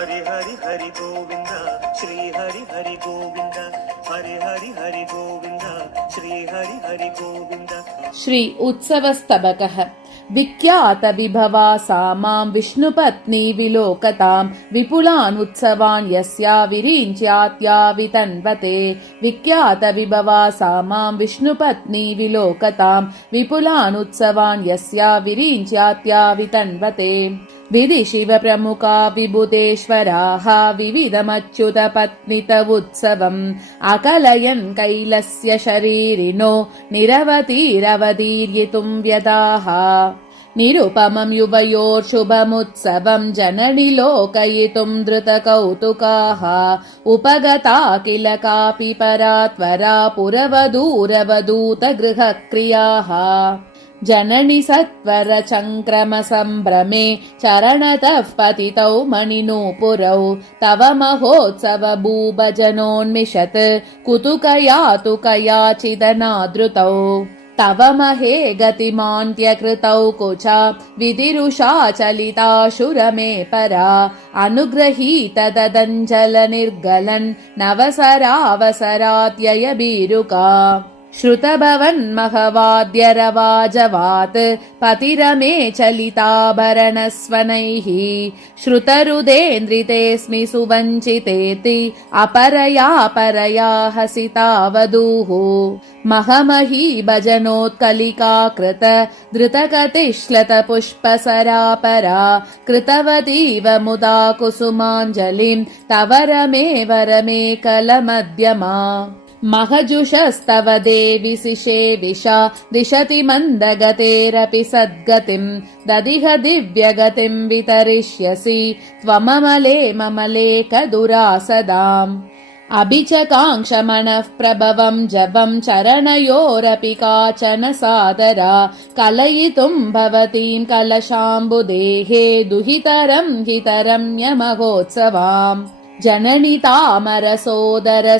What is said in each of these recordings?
हरि हरि हरि गोविंद श्री हरि हरि गोविंद हरि हरि हरि गोविंद श्री हरि हरि गोविंद। श्री उत्सवस्तबकः। विख्यात विभवा सा मां विष्णुपत्नी विलोकतां विपुलान् उत्सवान् यस्या विरिञ्च्यात्या वितन्वते। विख्यात विभवा सा मां विष्णुपत्नी विलोकतां विपुलान् उत्सवान् यस्या विरिञ्च्यात्या वितन्वते। विधि शिव प्रमुखा विभुतेश्वराः विविधमच्युत पत्नित उत्सवम् अकलयन् कैलस्य शरीरिणो निरवतिरवतीर्यितुम् व्यदाः। निरुपमं युवयोर्शुभमुत्सवं जननि लोकयितुं धृतकौतुकाः उपगता किल कापि परात्वरा पुरवधूरवधूतगृहक्रियाः। जननि सत्वर चङ्क्रम सम्भ्रमे चरणतः पतितौ मणिनूपुरौ तव महोत्सव भूभजनोन्मिषत् कुतुकया चिदनादृतौ। तव महे गतिमान्त्यकृतौ कुचा विधिरुषा चलिताशुरमे परा अनुगृहीत तदञ्जल निर्गलन् नवसरावसरात्ययभीरुका। श्रुतभवन्महवाद्यरवाजवात् पतिरमे चलिताभरणस्वनैः श्रुतरुदेन्द्रितेऽस्मि सुवञ्चितेति अपरया हसितावधूः। महमही भजनोत्कलिकाकृत धृतकतिश्लत पुष्पसरापरा कृतवतीव मुदा कुसुमाञ्जलिं तव रमे वरमे कलमध्यमा। महजुषस्तव देवि सिषेविषा दिशति मन्दगतेरपि सद्गतिं ददिह दिव्यगतिं वितरिष्यसि त्वममले ममलेकदुरासदाम्। अभिचकाङ्क्ष मनः प्रभवं जवं चरणयोरपि काचन सादरा कलयितुं भवतीं कलशाम्बुदेहे दुहितरं हितरम्यमहोत्सवाम्। जननि तामर सोदर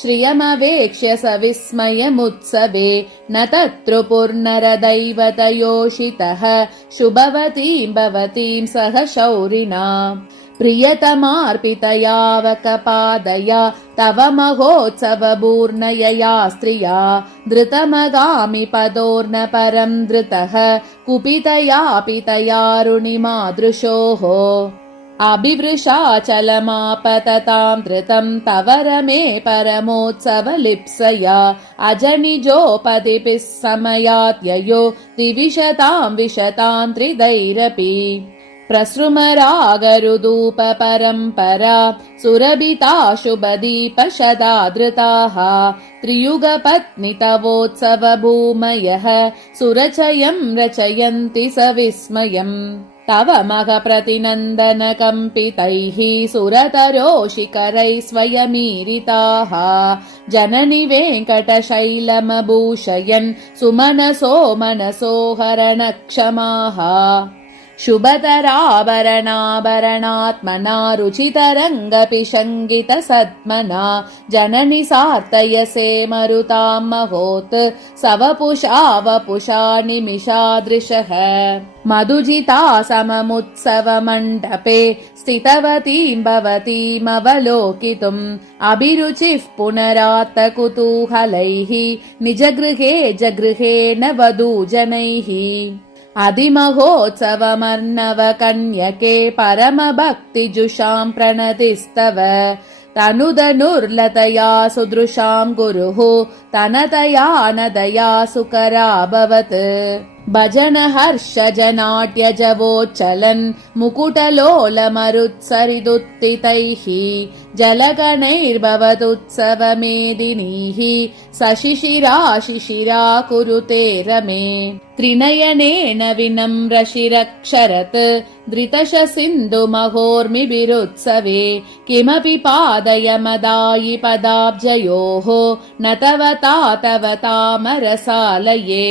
श्रियमवेक्ष्य सविस्मयमुत्सवे न तत्रुपुर्नरदैवतयोषितः शुभवतीं भवतीं सह शौरिणा। प्रियतमार्पितयावकपादया तव महोत्सवपूर्णयया स्त्रिया धृतमगामि पदोर्न परं धृतः कुपितयापि तयारुणिमादृशोः। अभिवृषाचलमापततां धृतं तव रमे परमोत्सवलिप्सया अजनिजोपदिभिः समयात्ययो विशतां त्रिदैरपि। प्रसृमरागरुदूप परम्परा सुरभिता शुभदीपशदाधृताः त्रियुगपत्नि तवोत्सव भूमयः सुरचयं रचयन्ति सविस्मयम्। तव मघ प्रतिनन्दन कम्पितैः सुरतरोशिखरैः स्वयमीरिताः जननि वेङ्कटशैलमभूषयन् सुमनसो मनसो हरणक्षमाः। शुभतराभरणाभरणात्मना रुचितरङ्गपि शङ्गित सद्मना जननि सार्तयसे मरुतां महोत् सवपुषा वपुषा निमिषादृशः। मधुजिता सममुत्सवमण्डपे स्थितवतीं भवतीमवलोकितुम् अभिरुचिः पुनरात्तकुतूहलैः निजगृहे जगृहेण वधूजनैः। अधिमहोत्सवमर्णव कन्यके परमभक्तिजुषां प्रणतिस्तव तनुदनुर्लतया सुदृशां गुरुः तनतया नदया सुकराभवत्। भजन हर्ष जनाट्यजवोच्चलन् मुकुटलोलमरुत्सरिदुत्थितैः जलगणैर्भवदुत्सवमेदिनीः शिशिरा कुरुते रमे। त्रिनयनेन विनम्रशिरक्षरत् धृतश सिन्धुमहोर्मिभिरुत्सवे किमपि पादय मदायि पदाब्जयोः न तव तामरसालये।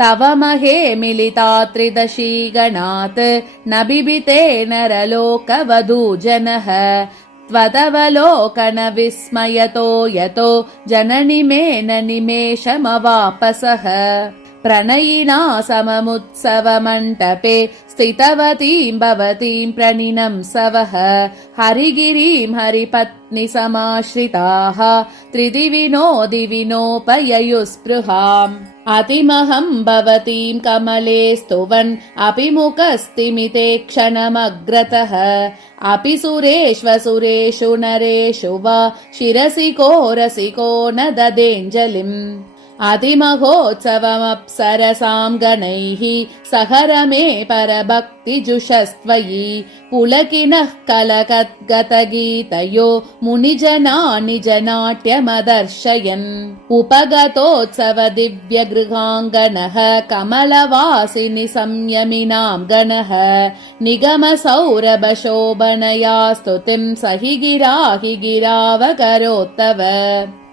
तव महे मिलिता त्रिदशी गणात् न बिबिते नरलोकवधूजनः त्वदवलोकन विस्मयतो यतो जननि मे न निमेषमवापसः। प्रणयिना सममुत्सवमण्डपे स्थितवतीं भवतीं प्रणिनंसवः हरिगिरिं हरिपत्नि समाश्रिताः त्रिदिविनो दिविनोपययुस्पृहाम् अतिमहं भवतीं कमले स्तुवन् अपि मुखस्तिमिते क्षणमग्रतः अपि सुरेष्वसुरेषु नरेषु वा शिरसि को रसिको न ददेञ्जलिम् अतिमहोत्सवमप्सरसां गणैः सहरमे परभक्तिजुषस्त्वयि पुलकिनः कलकद्गतगीतयो मुनिजना निजनाट्यमदर्शयन् उपगतोत्सव दिव्यगृहाङ्गणः कमलवासिनि संयमिनां गणः निगमसौरभशोभनया स्तुतिं सहि गिरा हि गिरावकरोत्तव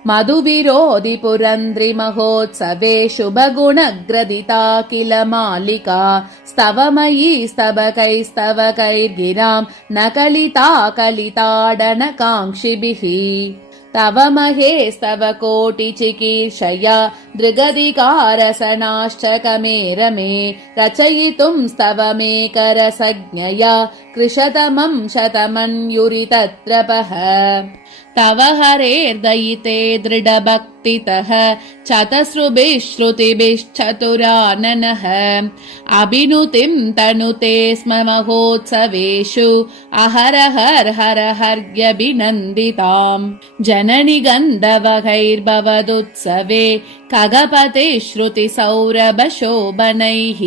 मधुविरोधि पुरन्द्रि महोत्सवे शुभगुणग्रदिता किल मालिका स्तवमयी स्तबकैस्तवकैर्गिरां न कलिता कलिताडनकाङ्क्षिभिः तव महेस्तव कोटिचिकीर्षया दृगधिकारसनाश्चकमेरमे रचयितुं स्तवमेकरसज्ञया कृशतमं शतमन्युरितत्रपः तव हरेर्दयिते दृढभक्तितः चतसृभिः श्रुतिभिश्चतुराननः अभिनुतिं तनुते स्म महोत्सवेषु अहरहर्हरहर्यभिनन्दिताम् जननि गन्धवहैर्भवदुत्सवे खगपते श्रुतिसौरभशोभनैः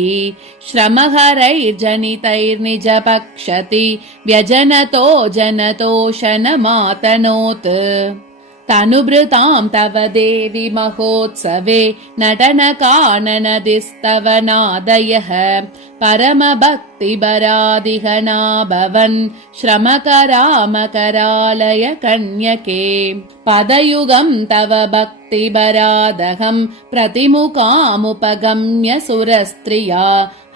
श्रमहरैर्जनितैर्निजपक्षति व्यजनतो जनतोषनमातनोत् तनुभृतां तव देवि महोत्सवे नटनकाननदिस्तव नादयः परमभक्तिभरादिहना भवन् श्रमकरामकरालय कन्यके पदयुगं तव भक्तिभरादहं प्रतिमुखामुपगम्य सुरस्त्रिया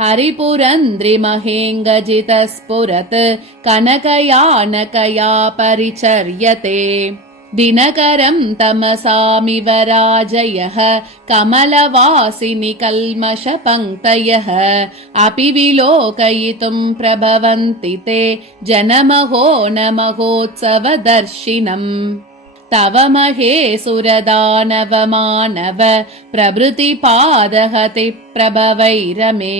हरिपुरन्द्रिमहेङ्गजितस्फुरत् कनकयानकया परिचर्यते दिनकरं तमसामिव राजयः कमलवासिनि कल्मषपङ्क्तयः अपि विलोकयितुं प्रभवन्ति ते जनमहो न महोत्सवदर्शिनम् तव महे सुरदानवमानव प्रभृतिपादहति प्रभवैरमे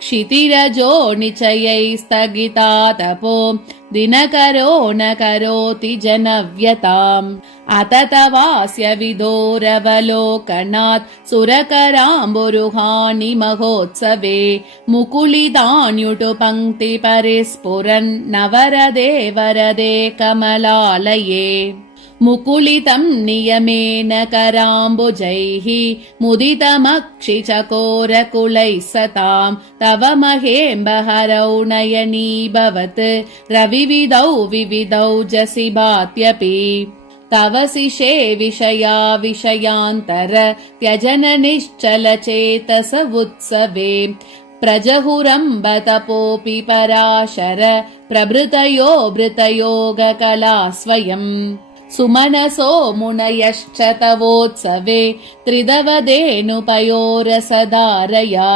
क्षितिरजो निचयैस्तगिता तपो दिनकरो न करोति जनव्यताम् अत तवास्य विदोरवलोकनात् सुरकराम्बुरुहानि महोत्सवे मुकुलितान्युटु पङ्क्ति परिस्फुरन् नवरदे वरदे कमलालये मुकुलितं नियमेन कराम्बुजैः मुदितमक्षिचकोरकुलैः सतां तव महेम्बहरौ नयनीभवत् रविविधौ विविधौ जसि भात्यपि तव शिशे विषया विषयान्तर त्यजन निश्चल चेतस उत्सवे प्रजहुरम्ब तपोऽपि पराशर प्रभृतयो भृतयोगकला स्वयम् सुमनसो मुनयश्च तवोत्सवे त्रिदवदेनुपयोरसधारया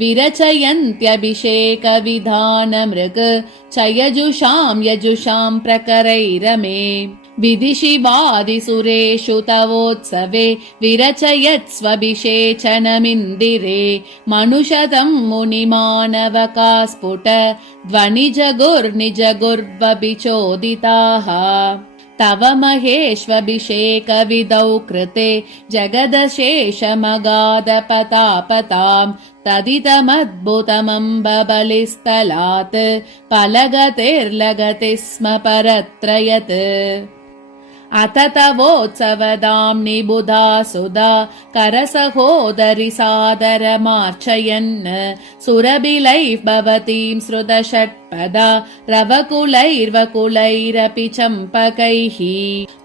विरचयन्त्यभिषेकविधानमृग च यजुषां प्रकरैरमे विधिशिवादिसुरेषु तवोत्सवे विरचयत्स्वभिषेचनमिन्दिरे मनुषतं मुनिमानवका स्फुट ध्वनिजगुर्निजगुर्वभिचोदिताः तव महेष्वभिषेकविधौ कृते जगदशेषमगाधपतापतां तदितमद्भुतमम्बबलिस्थलात् फलगतिर्लगति स्म परत्रयत् अथ तवोत्सवदाम्नि बुधा सुधा करसहोदरि सादरमार्चयन् सुरभिलैः भवतीं श्रुतषट्पदा रवकुलैर्वकुलैरपि चम्पकैः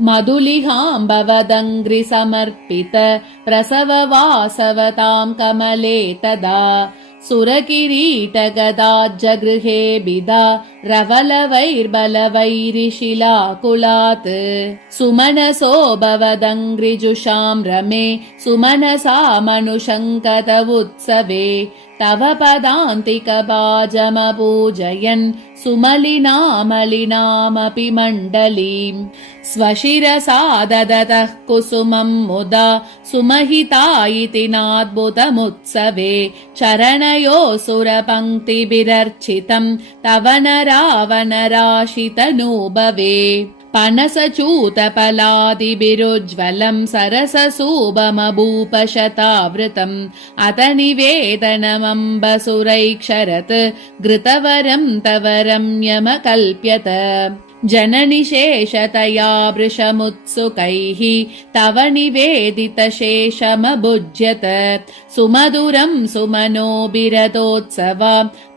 मधुलिहाम्बवदङ्घ्रिसमर्पित प्रसववासवतां कमले तदा सुरकिरीटगदाज्जगृहे बिदा रवलवैर्बलवैरिशिलाकुलात् सुमनसो भवदङ्घ्रिजुषां रमे सुमनसा मनुशङ्कत उत्सवे तव पदान्तिकभाजमपूजयन् सुमलिनामलिनामपि मण्डलीम् स्वशिरसा ददतः कुसुमम् मुदा सुमहिता इति नाद्भुतमुत्सवे चरणयोऽसुरपङ्क्तिभिरर्चितम् तव नरावनराशितनूभवे पनसचूतफलादिभिरुज्ज्वलम् सरससूभमभूपशतावृतम् अत निवेदनमम्बसुरैक्षरत् घृतवरम् तव रम्यमकल्प्यत जननि शेषतया वृषमुत्सुकैः तव निवेदितशेषमभुज्यत सुमधुरम् सुमनोभिरतोत्सव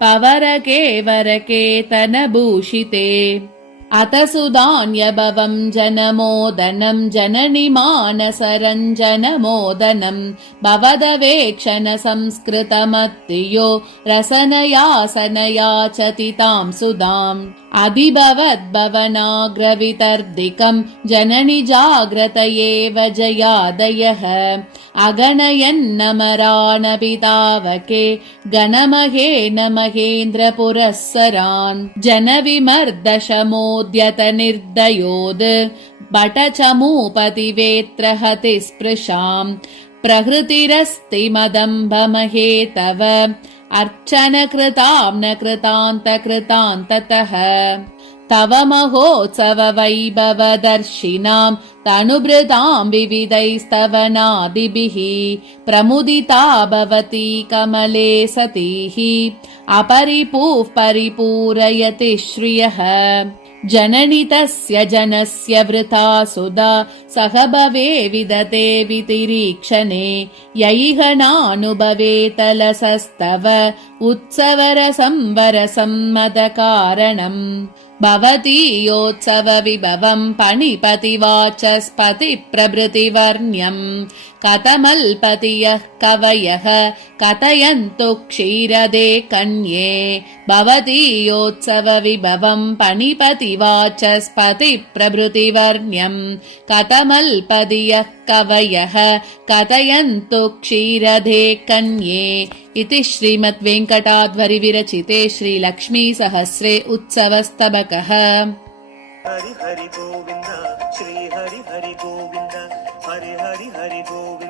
पवरकेवरकेतनभूषिते अत सुधान्यभवम् जनमोदनम् जननि मानसरञ्जनमोदनम् भवदवेक्षण संस्कृतमत्तियो रसनयासनया चतिताम् सुधाम् अधिभवद्भवनाग्रवितर्दिकम् जननि जाग्रत एव जयादयः अगणयन्नमरानपि तावके गणमहेन महेन्द्रपुरःसरान् जनविमर्दशमोद्यत निर्दयोद् भटचमूपतिवेत्रहति स्पृशाम् प्रहृतिरस्ति मदम्भमहे तव अर्चनकृतां न कृतान्तकृतान्ततः तव महोत्सव वैभवदर्शिनां तनुभृतां विविधैस्तवनादिभिः प्रमुदिता भवती कमले सतीः अपरिपूः परिपूरयति श्रियः जननि तस्य जनस्य वृथा सुधा सह भवे विदते वितिरीक्षणे यैह नानुभवेतलसस्तव उत्सवरसंवरसम्मदकारणम् भवती योत्सव विभवम् पणिपतिवाचस्पति प्रभृतिवर्ण्यम् कथमल्पति यः कवयः कथयन्तु क्षीरदे कन्ये भवती योत्सव विभवम् पणिपतिवाचस्पति प्रभृतिवर्ण्यम् कथमल्पति यः कवयः कथयन्तु क्षीरदे कन्ये इति श्रीमद्वेङ्कटाध्वरि विरचिते श्रीलक्ष्मीसहस्रे उत्सवस्तबकः। हरि हरि गोविन्द श्री हरि हरि गोविन्द हरि हरि हरि गोविन्द।